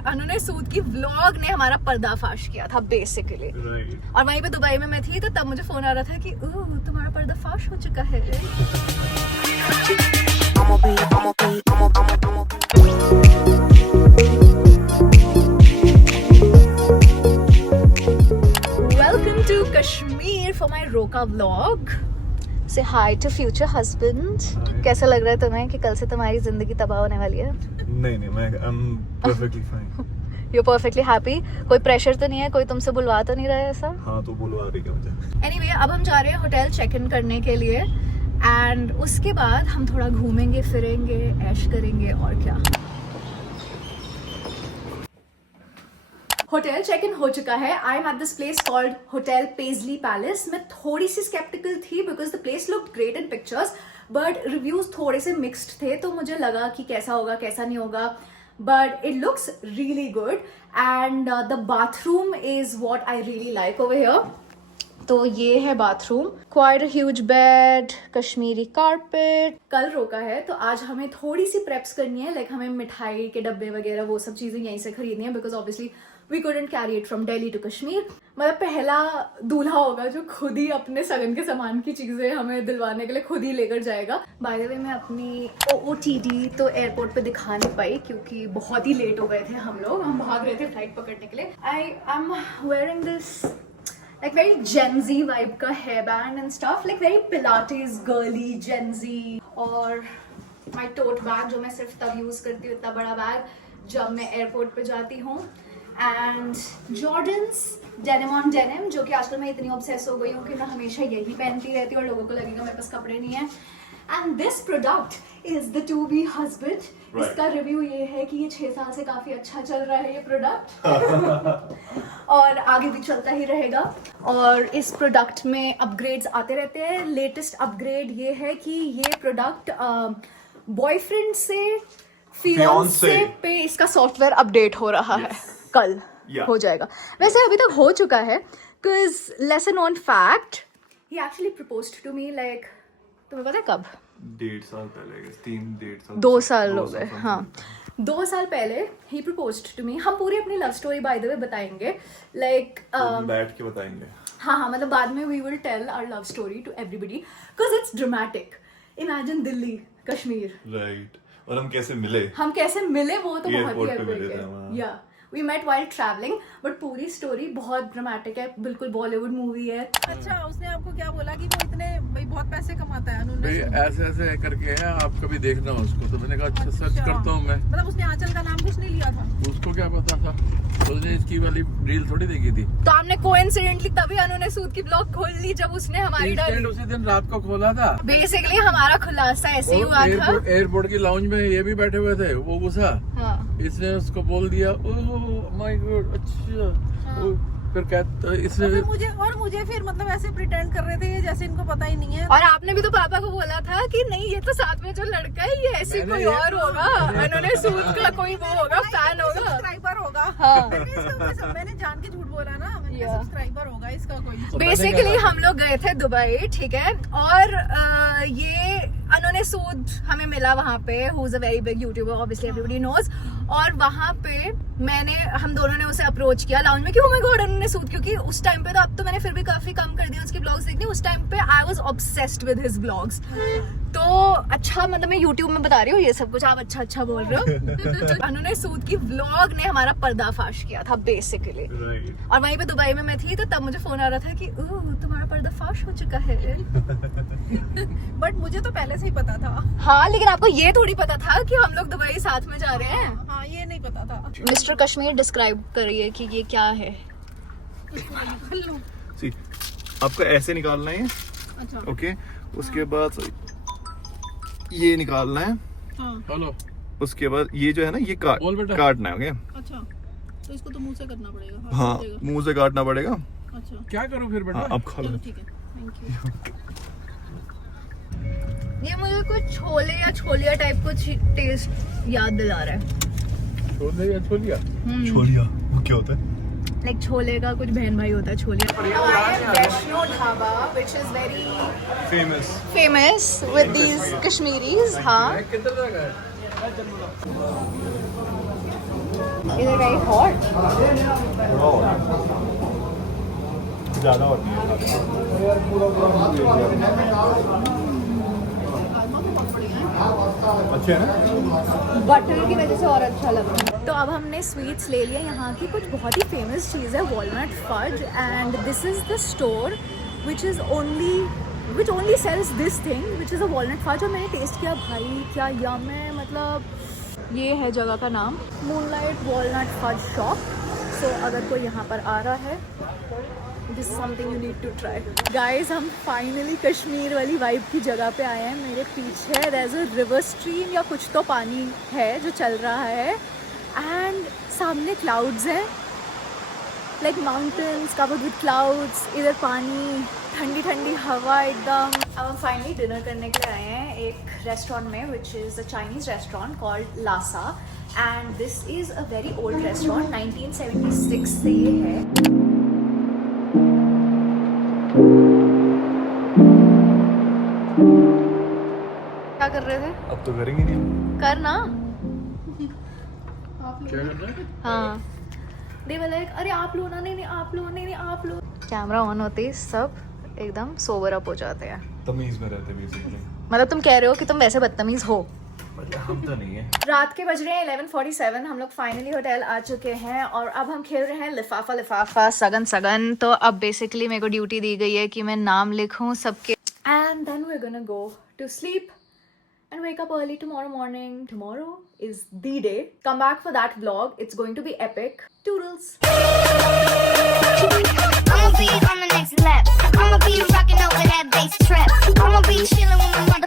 उन्होंने सूद की व्लॉग ने हमारा पर्दाफाश किया था बेसिकली। और वहीं पे दुबई में मैं थी तो तब मुझे फोन आ रहा था कि तुम्हारा पर्दाफाश हो चुका है। Welcome to Kashmir for my roka vlog. से हाई टू फ्यूचर हस्बैंड। कैसा लग रहा है तुम्हें कि कल से तुम्हारी जिंदगी तबाह होने वाली है? नहीं मैं I'm perfectly fine. You're perfectly happy? कोई प्रेशर तो नहीं है? कोई तुमसे बुलवा तो नहीं रहा है ऐसा? हाँ तो बुलवा रही है मुझे। Anyway, अब हम जा रहे हैं होटल चेक इन करने के लिए एंड उसके बाद हम थोड़ा घूमेंगे फिरेंगे ऐश करेंगे और क्या। होटल चेक इन हो चुका है। I am at this place called hotel Paisley palace. मैं थोड़ी सी स्केप्टिकल थी because the place looked great in pictures but reviews थोड़े से मिक्स्ड थे, तो मुझे लगा कि कैसा होगा कैसा नहीं होगा, but it looks really good and the bathroom is what I really like over here. तो ये है bathroom, quite a huge bed, Kashmiri carpet. कल रोका है तो आज हमें थोड़ी सी प्रेप्स करनी है, लाइक हमें मिठाई के डब्बे वगैरह वो सब चीजें यहीं से खरीदनी है because obviously we couldn't carry it from Delhi to Kashmir. मतलब पहला दूल्हा होगा जो खुद ही अपने सगन के सामान की चीजें हमें दिलवाने के लिए खुद ही लेकर जाएगा। बाय द वे मैं अपनी OOTD तो एयरपोर्ट पे दिखा नहीं पाई क्योंकि बहुत ही लेट हो गए थे हम लोग, हम भाग रहे थे फ्लाइट पकड़ने के लिए। I am wearing this like very Gen Z vibe का hair band and stuff, like very Pilates girly Gen Z। और my tote bag जो मैं सिर्फ तब यूज करती हूँ, इतना बड़ा बैग जब मैं एयरपोर्ट पे जाती हूँ। And Jordans denim on denim, जो कि आजकल मैं इतनी ऑब्सेस हो गई हूँ कि मैं हमेशा यही पहनती रहती हूँ और लोगों को लगेगा मेरे पास कपड़े नहीं है। And this product is the to be husband. इसका रिव्यू ये है कि ये 6 साल से काफी अच्छा चल रहा है ये प्रोडक्ट और आगे भी चलता ही रहेगा। और इस प्रोडक्ट में अपग्रेड्स आते रहते हैं। लेटेस्ट अपग्रेड ये है कि ये प्रोडक्ट बॉयफ्रेंड से फियांसे पे इसका सॉफ्टवेयर अपडेट हो रहा है। कल हो जाएगा। वैसे अभी तक हो चुका है बिकॉज लेसन on fact he actually proposed to me, like तुम्हें पता है कब? 1.5 साल पहले, 2 साल हो गए। हाँ 2 साल पहले ही प्रपोज्ड टू मी। हम पूरी अपनी love story by the way बताएंगे, लाइक बैठ के बताएंगे। हाँ मतलब बाद में we will tell our love story to everybody because it's dramatic. Imagine Delhi Kashmir, right. और हम कैसे मिले वो तो बहुत ही एपिक है। या We met while traveling, but पूरी स्टोरी बहुत ड्रामेटिक है, बिल्कुल बॉलीवुड मूवी है। अच्छा उसने आपको क्या बोला कि वो इतने भाई बहुत पैसे कमाता है? उन्होंने ऐसे ऐसे करके है, आप कभी देखना उसको। तो मैंने कहा अच्छा सर्च करता हूँ मैं। मतलब उसने आंचल का नाम कुछ नहीं लिया था? उसको क्या पता था, उसने इसकी वाली रील थोड़ी देखी थी। तो हमने कोइंसिडेंटली तभी उन्होंने सूद की ब्लॉग खोल ली जब उसने हमारी डाली। उसी दिन रात को खोला था। बेसिकली हमारा खुलासा ऐसे ही हुआ था। एयरपोर्ट की लाउंज में ये भी बैठे हुए थे, वो घुसा। हाँ। इसने उसको बोल दिया ओह माय गॉड अच्छा। फिर कहता इसने मुझे फिर मतलब ऐसे प्रिटेंड कर रहे थे जैसे इनको पता ही नहीं है। और आपने भी तो पापा को बोला था कि नहीं ये तो साथ में जो लड़का है ये ऐसे कोई और होगा, उन्होंने सूद का कोई वो होगा, फैन होगा, सब्सक्राइबर होगा। हाँ। मैंने जान के झूठ बोला ना, मैंने सब्सक्राइबर होगा इसका कोई। बेसिकली हम लोग गए थे दुबई, ठीक है, और ये उन्होंने सूद हमें मिला वहाँ पे, who is a very big YouTuber obviously everybody knows. और वहाँ पे हम दोनों ने उसे अप्रोच किया लाउंज में कि ओह माय गॉड उन्होंने सूद, क्योंकि उस टाइम पे तो अब तो मैंने फिर भी काफी कम कर दिया उसके ब्लॉग्स देखने। उस टाइम पे I was obsessed with his blogs. तो अच्छा मतलब मैं यूट्यूब में बता रही हूँ ये सब कुछ, आप अच्छा बोल रहे हो। उन्होंने सूद की व्लॉग ने हमारा पर्दाफाश किया था बेसिकली। और वहीं पे दुबई में मैं थी तो तब मुझे फोन आ रहा था कि तुम्हारा पर्दाफाश हो चुका है। बट मुझे तो पहले से ही पता था। हाँ लेकिन आपको ये थोड़ी पता था कि हम लोग दुबई साथ में जा रहे हैं। हाँ ये नहीं पता था। मिस्टर कश्मीर डिस्क्राइब करिए कि ये क्या है। आपको ऐसे निकालना है। अच्छा ओके, उसके बाद ये निकालना है। हेलो, उसके बाद ये जो है ना ये काटना है। ओके अच्छा तो इसको तो मुंह से करना पड़ेगा? हाँ मुंह से काटना पड़ेगा। अच्छा क्या करूँ फिर बेटा? हाँ, अब खा लो। ठीक है, थैंक यू। ये मुझे कुछ छोले या छोलिया टाइप कुछ टेस्ट याद दिला रहा है। छोले या छोलिया? छोलिया वो क्या होता है? लाइक छोले का कुछ बहन भाई होता है छोलिया। Vaishno dhaba which is very famous with these Kashmiris. हाँ किधर जगह है? Is it very hot? ज़्यादा होती है अच्छे है ना बटर की वजह से और अच्छा लग रहा है। तो अब हमने स्वीट्स ले लिया। यहाँ की कुछ बहुत ही फेमस चीज़ है walnut fudge, and this is the store which only sells this thing which is a walnut fudge। और मैंने टेस्ट किया, भाई क्या यम है, मतलब ये है जगह का नाम, moonlight walnut fudge shop. So अगर कोई यहाँ पर आ रहा है, this is something you need to try. Guys हम फाइनली कश्मीर वाली वाइब की जगह पे आए हैं। मेरे पीछे there is a river stream या कुछ तो पानी है जो चल रहा है, एंड सामने क्लाउड्स हैं, like mountains covered with clouds, इधर पानी, ठंडी ठंडी हवा एकदम। अब हम फाइनली डिनर करने के लिए आए हैं एक रेस्टोरेंट में which is a Chinese restaurant called Lhasa, and this is a very old restaurant, 1976 से ये है। क्या कर रहे थे? अब तो करेंगे नहीं करना। क्या करना है? हाँ दे वाला एक, अरे आप लो ना, नहीं आप लो, नहीं आप लो। कैमरा ऑन होते ही सब एकदम सोबर अप हो जाते हैं। तमीज में रहते बेसिकली, मतलब तुम कह रहे हो कि तुम वैसे बदतमीज हो। हम तो नहीं है। रात के बज रहे हैं 11:47। हम लोग फाइनली होटल आ चुके हैं और अब हम खेल रहे हैं लिफाफा लिफाफा सगन सगन। तो अब बेसिकली मेरे को ड्यूटी दी गई है कि मैं नाम लिखूं सबके, and then we are gonna go to sleep and wake up early tomorrow morning. Tomorrow is the day. Come back for that vlog. It's going to be epic. Toodles. I'ma be on the next lap. I'ma be rocking out with that bass trap. I'ma be chilling with my